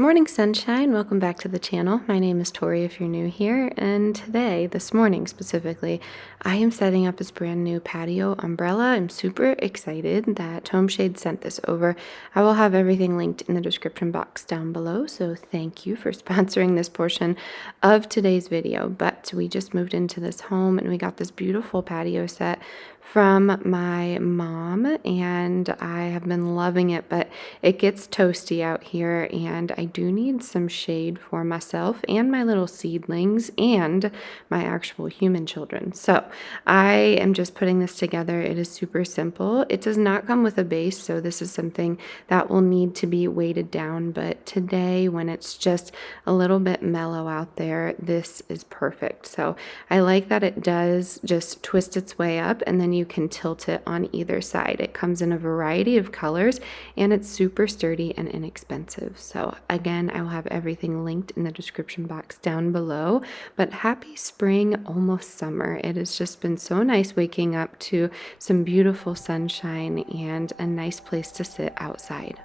Morning sunshine, welcome back to the channel. My name is Tori if you're new here, and today, this morning specifically, I am setting up this brand new patio umbrella. I'm super excited that Homeshade sent this over. I will have everything linked in the description box down below, so thank you for sponsoring this portion of today's video. But we just moved into this home and we got this beautiful patio set from my mom, and I have been loving it, but it gets toasty out here and I do need some shade for myself and my little seedlings and my actual human children. So I am just putting this together. It is super simple. It does not come with a base, so this is something that will need to be weighted down, but today when it's just a little bit mellow out there, this is perfect. So I like that it does just twist its way up and then you can tilt it on either side. It comes in a variety of colors and it's super sturdy and inexpensive. So again, I will have everything linked in the description box down below. But happy spring, almost summer. It has just been so nice waking up to some beautiful sunshine and a nice place to sit outside.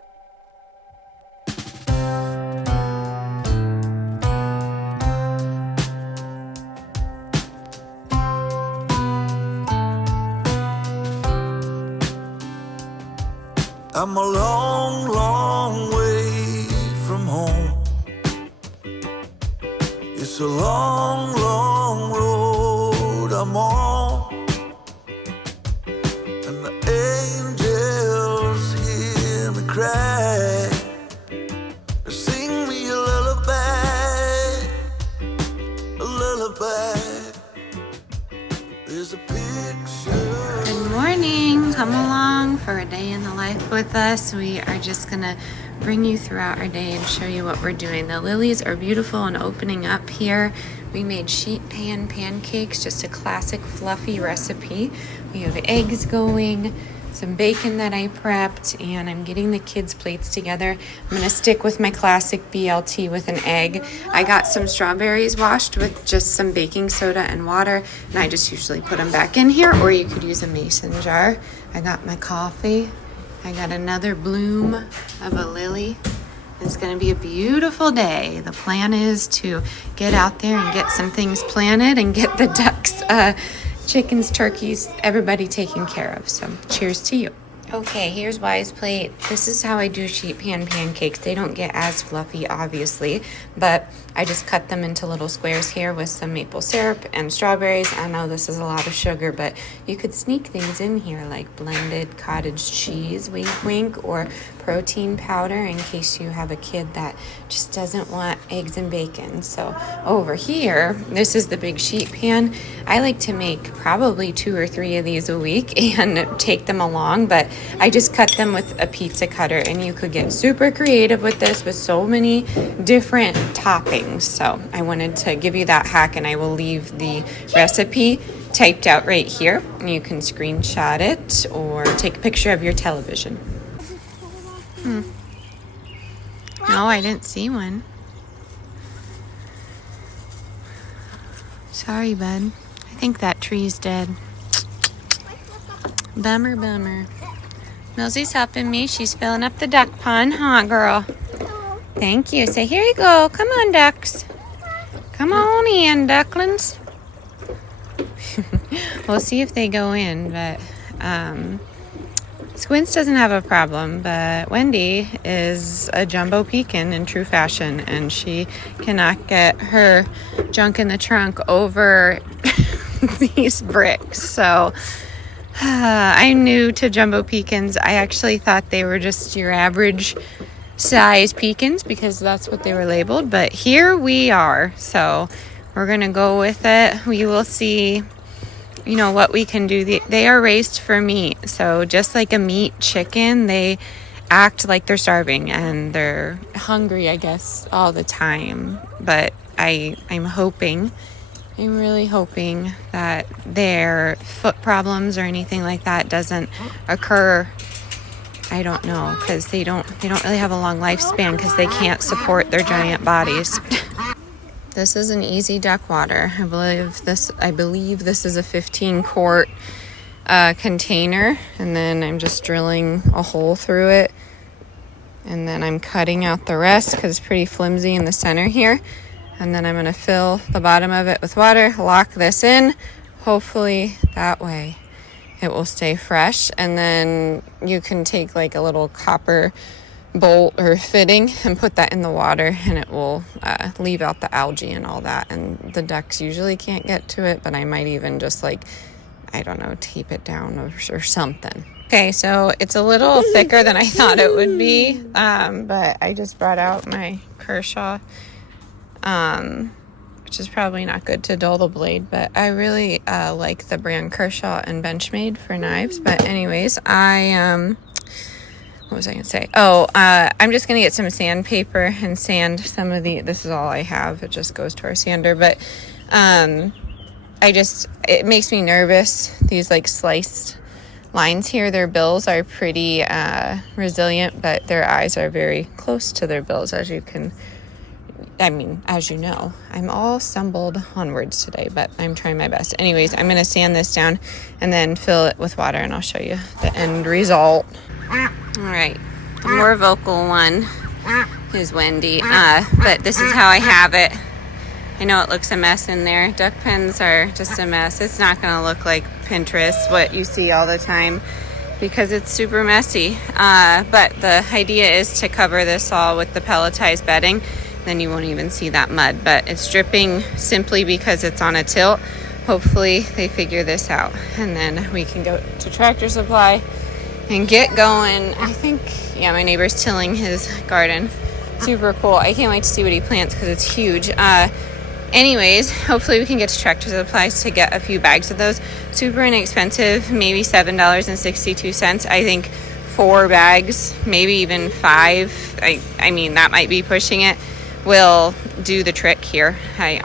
I'm a long, long way from home. It's a long, long road I'm on, and the angels hear me cry. They sing me a lullaby, a lullaby. There's a picture. Good morning. Come along for a day in the life with us. We are just gonna bring you throughout our day and show you what we're doing. The lilies are beautiful and opening up here. We made sheet pan pancakes, just a classic fluffy recipe. We have eggs going, some bacon that I prepped, and I'm getting the kids' plates together. I'm gonna stick with my classic BLT with an egg. I got some strawberries washed with just some baking soda and water, and I just usually put them back in here, or you could use a mason jar. I got my coffee. I got another bloom of a lily. It's gonna be a beautiful day. The plan is to get out there and get some things planted and get the ducks, chickens, turkeys, everybody taken care of. So cheers to you. Okay, here's Wise Plate. This is how I do sheet pan pancakes. They don't get as fluffy, obviously, but I just cut them into little squares here with some maple syrup and strawberries. I know this is a lot of sugar, but you could sneak things in here like blended cottage cheese, wink wink, or protein powder in case you have a kid that just doesn't want eggs and bacon. So over here, this is the big sheet pan. I like to make probably 2 or 3 of these a week and take them along, but I just cut them with a pizza cutter, and you could get super creative with this with so many different toppings. So I wanted to give you that hack, and I will leave the recipe typed out right here. You can screenshot it or take a picture of your television. No, I didn't see one. Sorry, bud. I think that tree's dead. Bummer, bummer. Millsy's helping me. She's filling up the duck pond, huh, girl? Thank you. Say, here you go. Come on, ducks. Come on in, ducklings. We'll see if they go in, but Squints doesn't have a problem, but Wendy is a jumbo pekin in true fashion, and she cannot get her junk in the trunk over these bricks. So I'm new to jumbo pekins. I actually thought they were just your average size pekins because that's what they were labeled, but here we are. So we're gonna go with it. We will see, you know, what we can do. They are raised for meat, so just like a meat chicken, they act like they're starving and they're hungry, I guess, all the time. But I'm really hoping that their foot problems or anything like that doesn't occur. I don't know, because they don't really have a long lifespan because they can't support their giant bodies. This is an easy duck water. I believe this is a 15-quart container, and then I'm just drilling a hole through it And then I'm cutting out the rest because it's pretty flimsy in the center here. And then I'm going to fill the bottom of it with water, lock this in. Hopefully that way it will stay fresh. And then you can take like a little copper bolt or fitting and put that in the water, and it will leave out the algae and all that. And the ducks usually can't get to it, but I might even just like, I don't know, tape it down or something. Okay, so it's a little thicker than I thought it would be, but I just brought out my Kershaw, which is probably not good to dull the blade, but I really like the brand Kershaw and Benchmade for knives. But anyways, what was I going to say? Oh, I'm just going to get some sandpaper and sand some of this is all I have. It just goes to our sander, but it makes me nervous. These like sliced lines here, their bills are pretty resilient, but their eyes are very close to their bills, as you know. I'm all stumbled on words today, but I'm trying my best. Anyways, I'm going to sand this down and then fill it with water, and I'll show you the end result. All right, the more vocal one is Wendy, but this is how I have it. I know it looks a mess in there. Duck pens are just a mess. It's not going to look like Pinterest, what you see all the time, because it's super messy. But the idea is to cover this all with the pelletized bedding. Then you won't even see that mud. But it's dripping simply because it's on a tilt. Hopefully they figure this out. And then we can go to Tractor Supply and get going. I think, yeah, my neighbor's tilling his garden. Super cool. I can't wait to see what he plants because it's huge. Anyways, hopefully we can get to Tractor Supply to get a few bags of those. Super inexpensive, maybe $7.62. I think 4 bags, maybe even 5. I mean, that might be pushing it, will do the trick here. I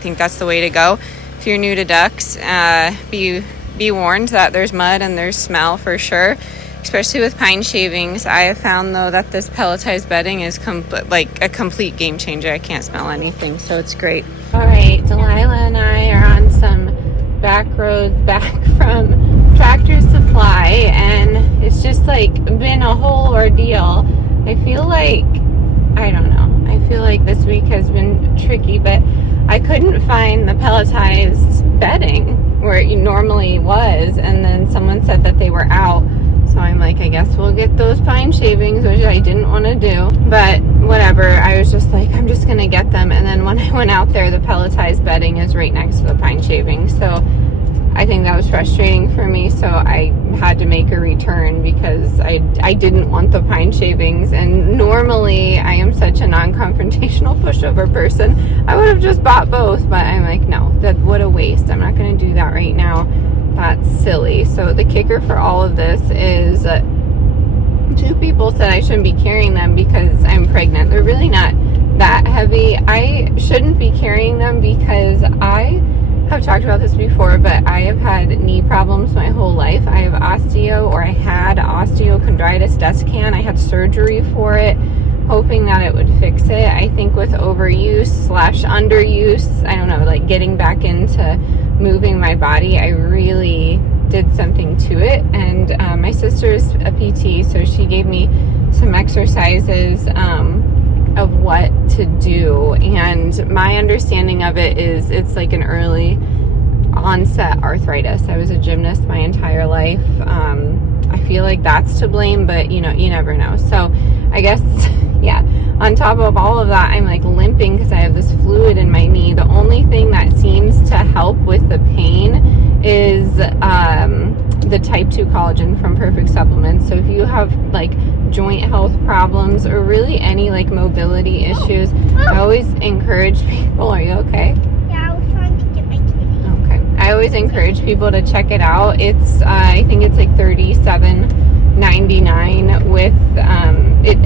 think that's the way to go. If you're new to ducks, be warned that there's mud and there's smell for sure, especially with pine shavings. I have found, though, that this pelletized bedding is like a complete game changer. I can't smell anything, so it's great. All right, Delilah and I are on some back roads back from Tractor Supply, and it's just like been a whole ordeal. I feel like this week has been tricky, but I couldn't find the pelletized bedding where it normally was, and then someone said that they were out. So I'm like, I guess we'll get those pine shavings, which I didn't want to do, but whatever. I was just like, I'm just going to get them. And then when I went out there, the pelletized bedding is right next to the pine shavings. So I think that was frustrating for me. So I had to make a return because I didn't want the pine shavings. And normally I am such a non-confrontational pushover person. I would have just bought both, but I'm like, no, what a waste. I'm not going to do that right now. That's silly. So the kicker for all of this is 2 people said I shouldn't be carrying them because I'm pregnant. They're really not that heavy. I shouldn't be carrying them because I have talked about this before, but I have had knee problems my whole life. I have I had osteochondritis desicans. I had surgery for it, hoping that it would fix it. I think with overuse/underuse, I don't know, like getting back into moving my body, I really did something to it. And my sister's a PT, so she gave me some exercises of what to do, and my understanding of it is it's like an early onset arthritis. I was a gymnast my entire life. I feel like that's to blame, but you never know. So I guess, yeah, on top of all of that, I'm like limping because I have this fluid in my knee. The only thing that seems to help with the pain is the type 2 collagen from Perfect Supplements. So if you have like joint health problems or really any like mobility issues, I always encourage people. Are you okay? Yeah, I was trying to get my kitty. Okay. I always encourage people to check it out. It's I think it's like $37.99 with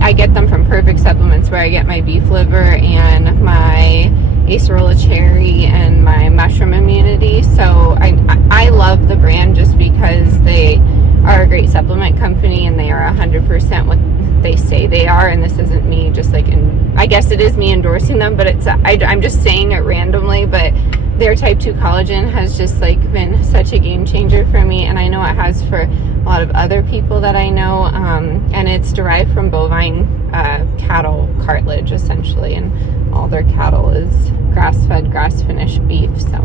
I get them from Perfect Supplements, where I get my beef liver and my acerola cherry and my mushroom immunity. So I love the brand just because they are a great supplement company and they are 100% what they say they are. And this isn't me just like, I guess it is me endorsing them, but I'm just saying it randomly. But their type 2 collagen has just like been such a game changer for me, and I know it has for a lot of other people that I know, and it's derived from bovine cattle cartilage, essentially, and all their cattle is grass-fed, grass-finished beef. So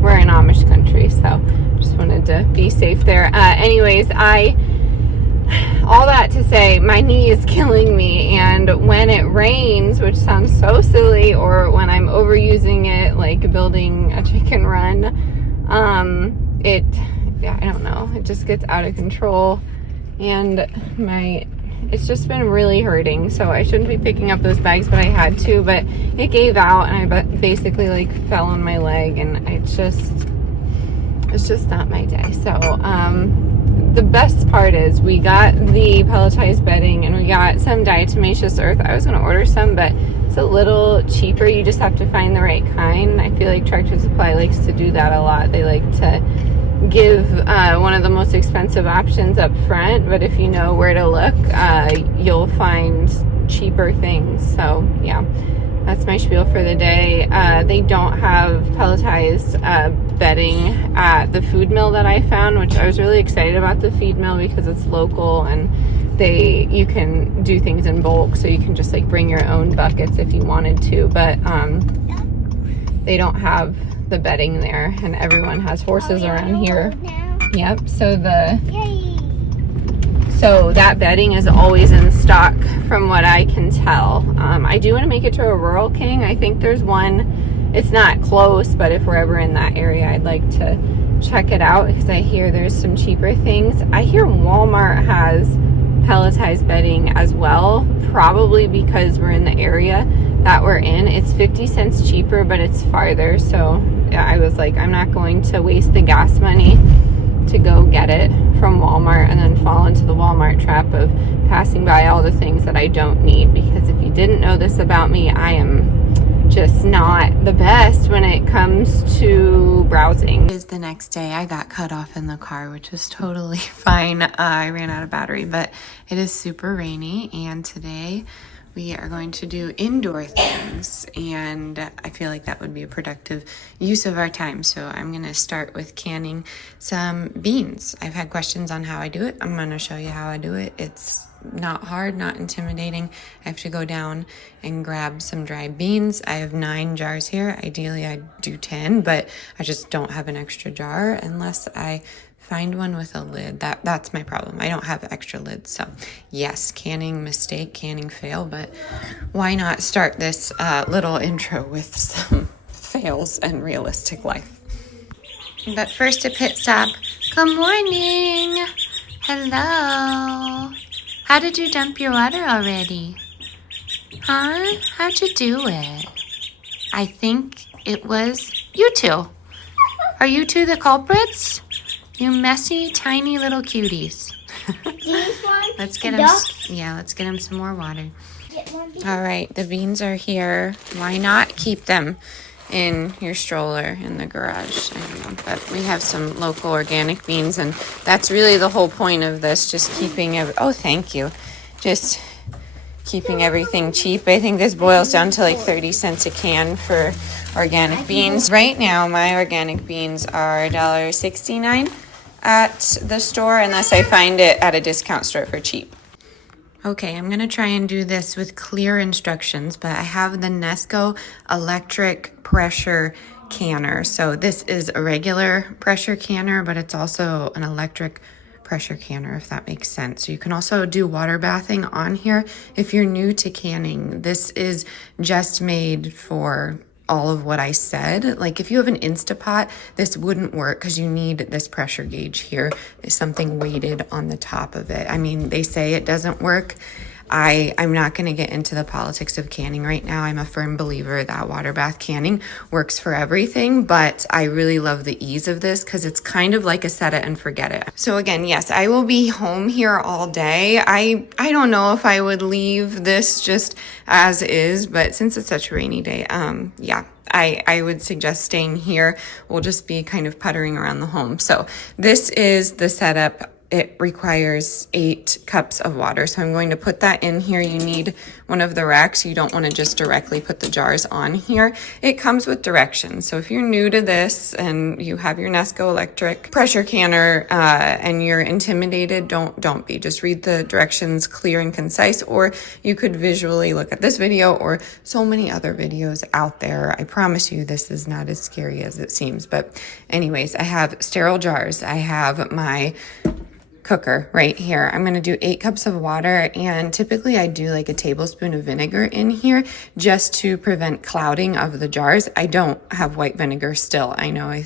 we're in Amish country, so just wanted to be safe there. Anyways, all that to say, my knee is killing me, and when it rains, which sounds so silly, or when I'm overusing it, like building a chicken run, I don't know, it just gets out of control, and it's just been really hurting. So I shouldn't be picking up those bags, but I had to, but it gave out, and I basically like fell on my leg, and it's just not my day. So the best part is we got the pelletized bedding and we got some diatomaceous earth. I was going to order some, but it's a little cheaper. You just have to find the right kind. I feel like Tractor Supply likes to do that a lot. They like to give one of the most expensive options up front, but if you know where to look, you'll find cheaper things. So yeah, that's my spiel for the day. They don't have pelletized bedding at the food mill that I found, which I was really excited about the feed mill because it's local and you can do things in bulk, so you can just like bring your own buckets if you wanted to, but they don't have the bedding there, and everyone has horses around here. Yep, so that bedding is always in stock from what I can tell. I do want to make it to a Rural King. I think there's one. It's not close, but if we're ever in that area, I'd like to check it out because I hear there's some cheaper things. I hear Walmart has pelletized bedding as well, probably because we're in the area that we're in. It's 50 cents cheaper, but it's farther. So yeah, I was like, I'm not going to waste the gas money to go get it from Walmart and then fall into the Walmart trap of passing by all the things that I don't need, because if you didn't know this about me, I am just not the best when it comes to browsing. It is the next day. I got cut off in the car, which is totally fine. I ran out of battery, but it is super rainy, and today we are going to do indoor things, and I feel like that would be a productive use of our time. So I'm going to start with canning some beans. I've had questions on how I do it. I'm going to show you how I do it. It's not hard, not intimidating. I have to go down and grab some dried beans. I have 9 jars here. Ideally, I do 10, but I just don't have an extra jar unless I find one with a lid. That's my problem. I don't have extra lids. So yes, canning mistake, canning fail, but why not start this little intro with some fails and realistic life? But first a pit stop. Good morning. Hello. How did you dump your water already? Huh? How'd you do it? I think it was you two. Are you two the culprits? You messy, tiny little cuties. These ones? Let's get them. Yeah, let's get them some more water. All right, the beans are here. Why not keep them in your stroller in the garage? I don't know, but we have some local organic beans, and that's really the whole point of this. Just keeping thank you. Just keeping everything cheap. I think this boils down to like 30 cents a can for organic beans. Right now, my organic beans are $1.69 at the store, unless I find it at a discount store for cheap. Okay, I'm going to try and do this with clear instructions, but I have the Nesco electric pressure canner. So this is a regular pressure canner, but it's also an electric pressure canner, if that makes sense. So you can also do water bathing on here. If you're new to canning, this is just made for all of what I said. Like if you have an Instapot, this wouldn't work because you need this pressure gauge here. There's something weighted on the top of it. I mean, they say it doesn't work. I'm not going to get into the politics of canning right now. I'm a firm believer that water bath canning works for everything, but I really love the ease of this because it's kind of like a set it and forget it. So again, yes, I will be home here all day. I don't know if I would leave this just as is, but since it's such a rainy day, yeah, I would suggest staying here. We'll just be kind of puttering around the home. So this is the setup it requires 8 cups of water. So I'm going to put that in here. You need one of the racks. You don't want to just directly put the jars on here. It comes with directions. So if you're new to this and you have your Nesco electric pressure canner and you're intimidated, don't be. Just read the directions clear and concise, or you could visually look at this video or so many other videos out there. I promise you this is not as scary as it seems. But anyways, I have sterile jars. I have my cooker right here. I'm going to do 8 cups of water, and typically I do like a tablespoon of vinegar in here just to prevent clouding of the jars. I don't have white vinegar still. I know.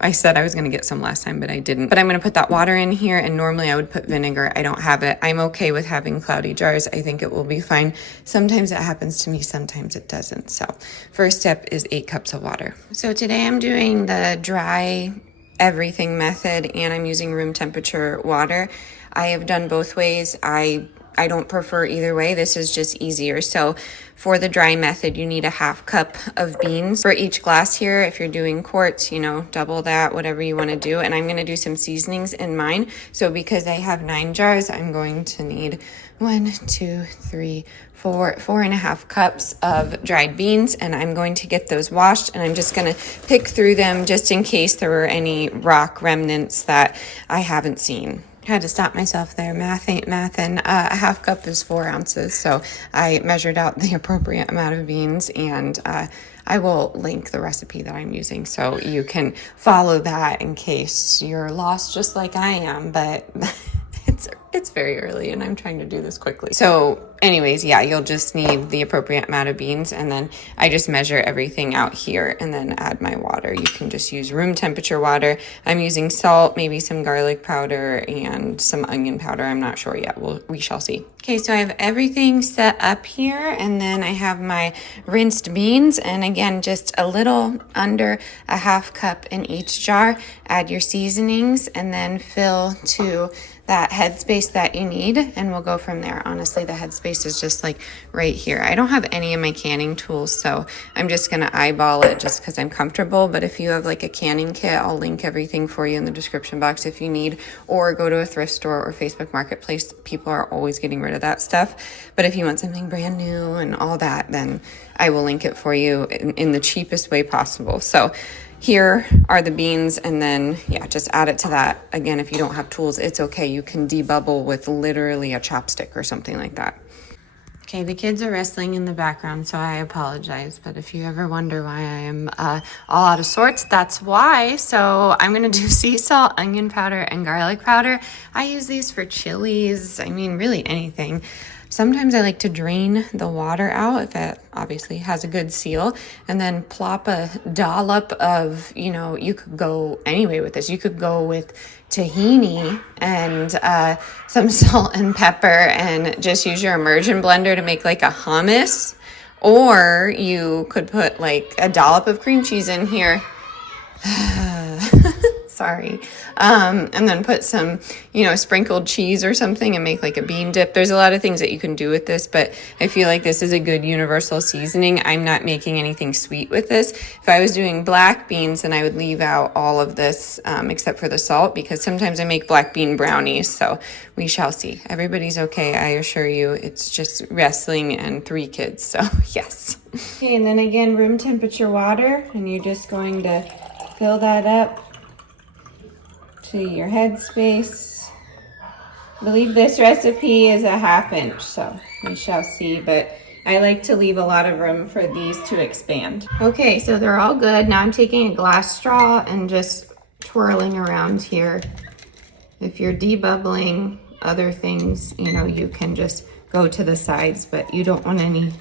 I said I was going to get some last time, but I didn't. But I'm going to put that water in here, and normally I would put vinegar. I don't have it. I'm okay with having cloudy jars. I think it will be fine. Sometimes it happens to me, sometimes it doesn't. So first step is 8 cups of water. So today I'm doing the dry everything method, and I'm using room temperature water. I have done both ways. I don't prefer either way. This is just easier. So for the dry method, you need a 1/2 cup of beans for each glass here. If you're doing quarts, double that, whatever you want to do. And I'm going to do some seasonings in mine. So because I have 9 jars, I'm going to need 1, 2, 3, 4, 4.5 cups of dried beans, and I'm going to get those washed, and I'm just going to pick through them just in case there were any rock remnants that I haven't seen. I had to stop myself there. Math ain't mathin'. A 1/2 cup is 4 ounces, so I measured out the appropriate amount of beans, and I will link the recipe that I'm using so you can follow that in case you're lost just like I am, but it's very early and I'm trying to do this quickly. So anyways, yeah, you'll just need the appropriate amount of beans, and then I just measure everything out here and then add my water. You can just use room temperature water. I'm using salt, maybe some garlic powder and some onion powder. I'm not sure yet. We shall see. Okay, so I have everything set up here, and then I have my rinsed beans, and again, just a little under a 1/2 cup in each jar. Add your seasonings and then fill to that headspace that you need, and we'll go from there. Honestly, the headspace is just like right here. I don't have any of my canning tools, so I'm just gonna eyeball it just because I'm comfortable. But if you have like a canning kit, I'll link everything for you in the description box if you need, or go to a thrift store or Facebook Marketplace. People are always getting rid of that stuff. But if you want something brand new and all that, then I will link it for you in the cheapest way possible. So here are the beans, and then just add it to that. Again, if you don't have tools, it's okay. You can debubble with literally a chopstick or something like that. Okay, the kids are wrestling in the background, so I apologize. But if you ever wonder why I am all out of sorts, that's why. So I'm gonna do sea salt, onion powder, and garlic powder. I use these for chilies. I mean, really anything. Sometimes I like to drain the water out if it obviously has a good seal, and then plop a dollop of, you could go anyway with this. You could go with tahini and some salt and pepper, and just use your immersion blender to make like a hummus, or you could put like a dollop of cream cheese in here. Sorry. And then put some, sprinkled cheese or something and make like a bean dip. There's a lot of things that you can do with this, but I feel like this is a good universal seasoning. I'm not making anything sweet with this. If I was doing black beans, then I would leave out all of this except for the salt, because sometimes I make black bean brownies. So we shall see. Everybody's okay, I assure you. It's just wrestling and 3 kids. So yes. Okay, and then again, room temperature water, and you're just going to fill that up to your headspace. I believe this recipe is a 1/2 inch, so we shall see, but I like to leave a lot of room for these to expand. Okay, so they're all good. Now I'm taking a glass straw and just twirling around here. If you're debubbling other things, you can just go to the sides, but you don't want any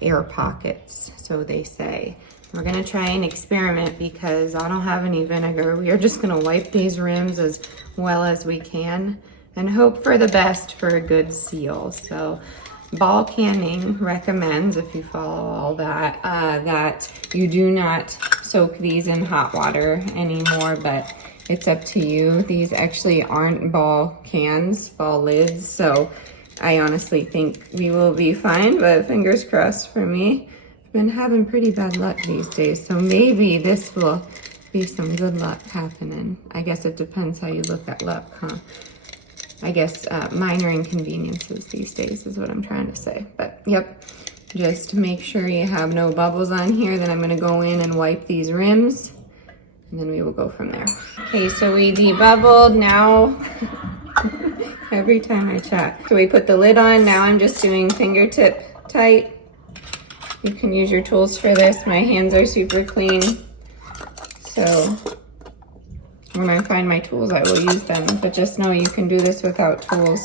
air pockets, so they say. We're gonna try and experiment because I don't have any vinegar. We are just gonna wipe these rims as well as we can and hope for the best for a good seal. So Ball Canning recommends, if you follow all that, that you do not soak these in hot water anymore, but it's up to you. These actually aren't ball cans, ball lids, so I honestly think we will be fine, but fingers crossed for me. Been having pretty bad luck these days, so maybe this will be some good luck happening. I guess it depends how you look at luck, huh? I guess minor inconveniences these days is what I'm trying to say. But yep, just make sure you have no bubbles on here. Then I'm gonna go in and wipe these rims, and then we will go from there. Okay, so we debubbled now. Every time I chat. So we put the lid on. Now I'm just doing fingertip tight. You can use your tools for this. My hands are super clean. So when I find my tools, I will use them. But just know you can do this without tools.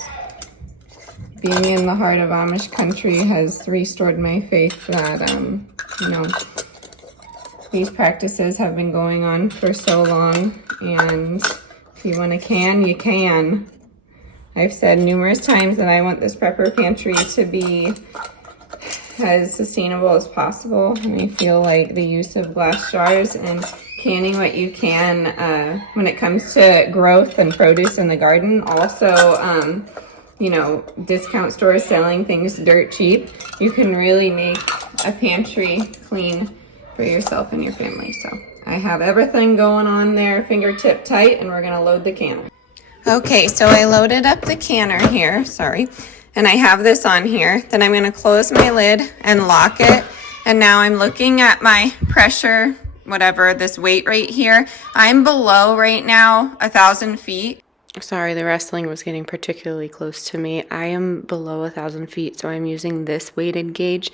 Being in the heart of Amish country has restored my faith that, you know, these practices have been going on for so long. And if you want to can, you can. I've said numerous times that I want this prepper pantry to be as sustainable as possible. And I feel like the use of glass jars and canning what you can when it comes to growth and produce in the garden. Also, you know, discount stores selling things dirt cheap. You can really make a pantry clean for yourself and your family. So I have everything going on there fingertip tight, and we're gonna load the canner. Okay, so I loaded up the canner here, sorry. And I have this on here. Then I'm gonna close my lid and lock it. And now I'm looking at my pressure, whatever, this weight right here. I'm below right now 1,000 feet. Sorry, the wrestling was getting particularly close to me. I am below 1,000 feet, so I'm using this weighted gauge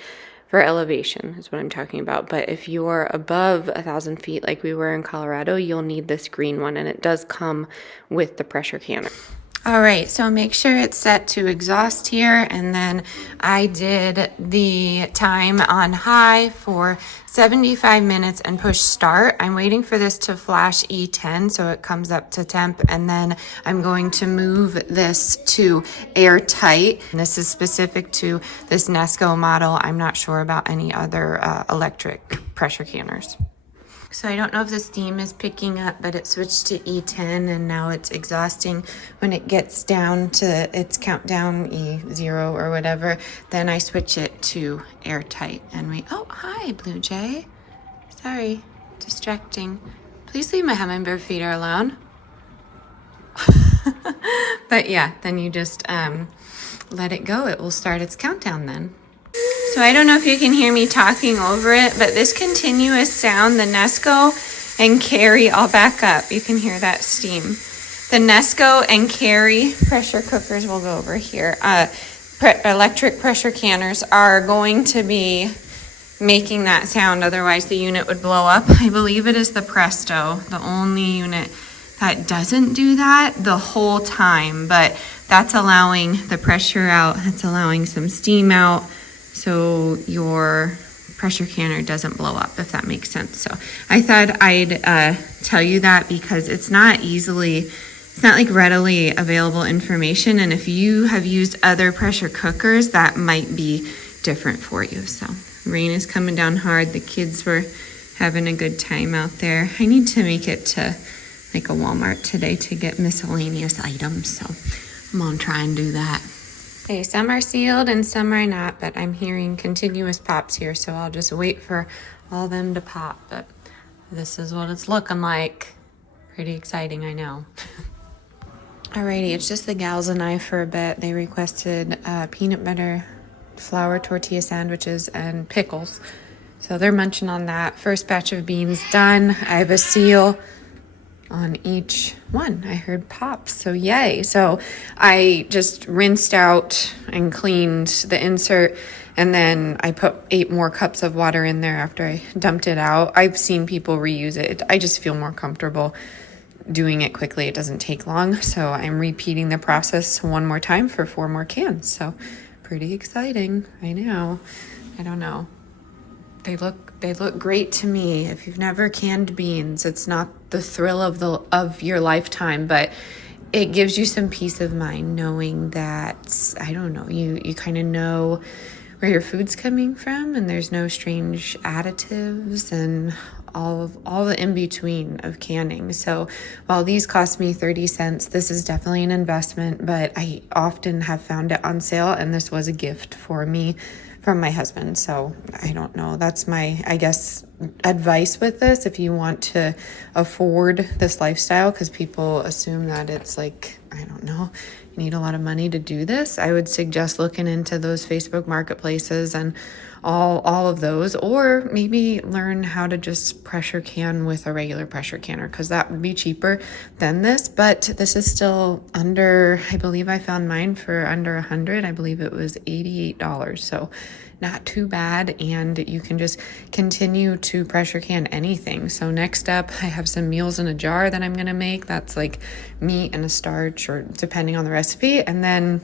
for elevation is what I'm talking about. But if you're above 1,000 feet like we were in Colorado, you'll need this green one, and it does come with the pressure canner. All right, so make sure it's set to exhaust here, and then I did the time on high for 75 minutes and push start. I'm waiting for this to flash E10 so it comes up to temp, and then I'm going to move this to airtight. And this is specific to this Nesco model. I'm not sure about any other electric pressure canners. So I don't know if the steam is picking up, but it switched to E10 and now it's exhausting. When it gets down to its countdown E0 or whatever, then I switch it to airtight and we, oh, hi, Blue Jay. Sorry, distracting. Please leave my hummingbird feeder alone. But yeah, then you just let it go. It will start its countdown then. So I don't know if you can hear me talking over it, but this continuous sound, the Nesco and Carry, I'll back up. You can hear that steam. The Nesco and Carry pressure cookers, will go over here. Electric pressure canners are going to be making that sound, otherwise the unit would blow up. I believe it is the Presto, the only unit that doesn't do that the whole time, but that's allowing the pressure out, that's allowing some steam out, so your pressure canner doesn't blow up, if that makes sense. So I thought I'd tell you that because it's not like readily available information. And if you have used other pressure cookers, that might be different for you. So rain is coming down hard. The kids were having a good time out there. I need to make it to like a Walmart today to get miscellaneous items. So I'm gonna try and do that. Okay, some are sealed and some are not, but I'm hearing continuous pops here, so I'll just wait for all of them to pop. But this is what it's looking like. Pretty exciting, I know. Alrighty, it's just the gals and I for a bit. They requested peanut butter, flour tortilla sandwiches, and pickles. So they're munching on that. First batch of beans done. I have a seal on each one. I heard pops, so yay. So I just rinsed out and cleaned the insert, and then I put 8 more cups of water in there after I dumped it out. I've seen people reuse it. I just feel more comfortable doing it quickly. It doesn't take long, so I'm repeating the process one more time for 4 more cans. So pretty exciting. I know. I don't know. They look great to me. If you've never canned beans, it's not the thrill of your lifetime, but it gives you some peace of mind knowing that, I don't know, you kind of know where your food's coming from, and there's no strange additives and all the in between of canning. So while these cost me 30 cents, this is definitely an investment, but I often have found it on sale, and this was a gift for me from my husband. So I don't know, that's my, I guess, advice with this if you want to afford this lifestyle, because people assume that it's like, I don't know, you need a lot of money to do this. I would suggest looking into those Facebook marketplaces and all of those, or maybe learn how to just pressure can with a regular pressure canner, because that would be cheaper than this. But this is still under, I believe I found mine for under $100. I believe it was $88. So not too bad, and you can just continue to pressure can anything. So next up, I have some meals in a jar that I'm gonna make. That's like meat and a starch, or depending on the recipe. And then,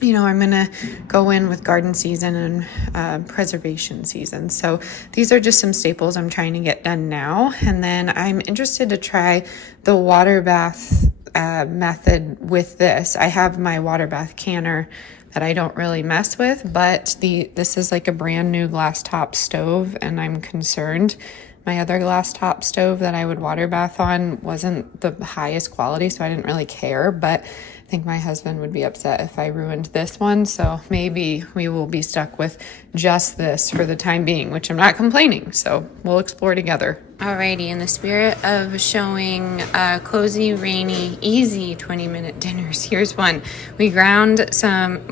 you know, I'm gonna go in with garden season and preservation season. So these are just some staples I'm trying to get done now. And then I'm interested to try the water bath method with this. I have my water bath canner that I don't really mess with, but this is like a brand new glass top stove, and I'm concerned my other glass top stove that I would water bath on wasn't the highest quality, so I didn't really care. But I think my husband would be upset if I ruined this one, so maybe we will be stuck with just this for the time being, which I'm not complaining, so we'll explore together. Alrighty, in the spirit of showing cozy, rainy, easy 20-minute dinners, here's one. We browned some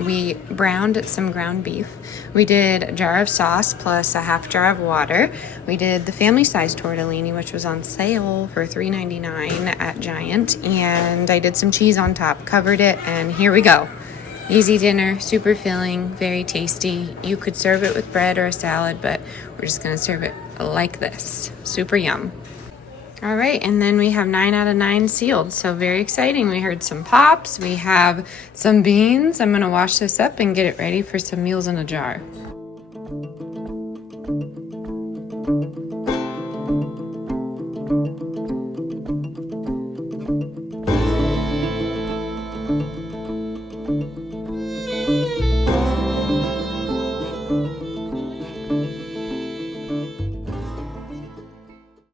ground beef. We did a jar of sauce plus a half jar of water. We did the family size tortellini, which was on sale for $3.99 at Giant, and I did some cheese on top, covered it, and here we go. Easy dinner, super filling, very tasty. You could serve it with bread or a salad, but we're just gonna serve it like this. Super yum. All right, and then we have 9 out of 9 sealed, so very exciting. We heard some pops, we have some beans. I'm gonna wash this up and get it ready for some meals in a jar.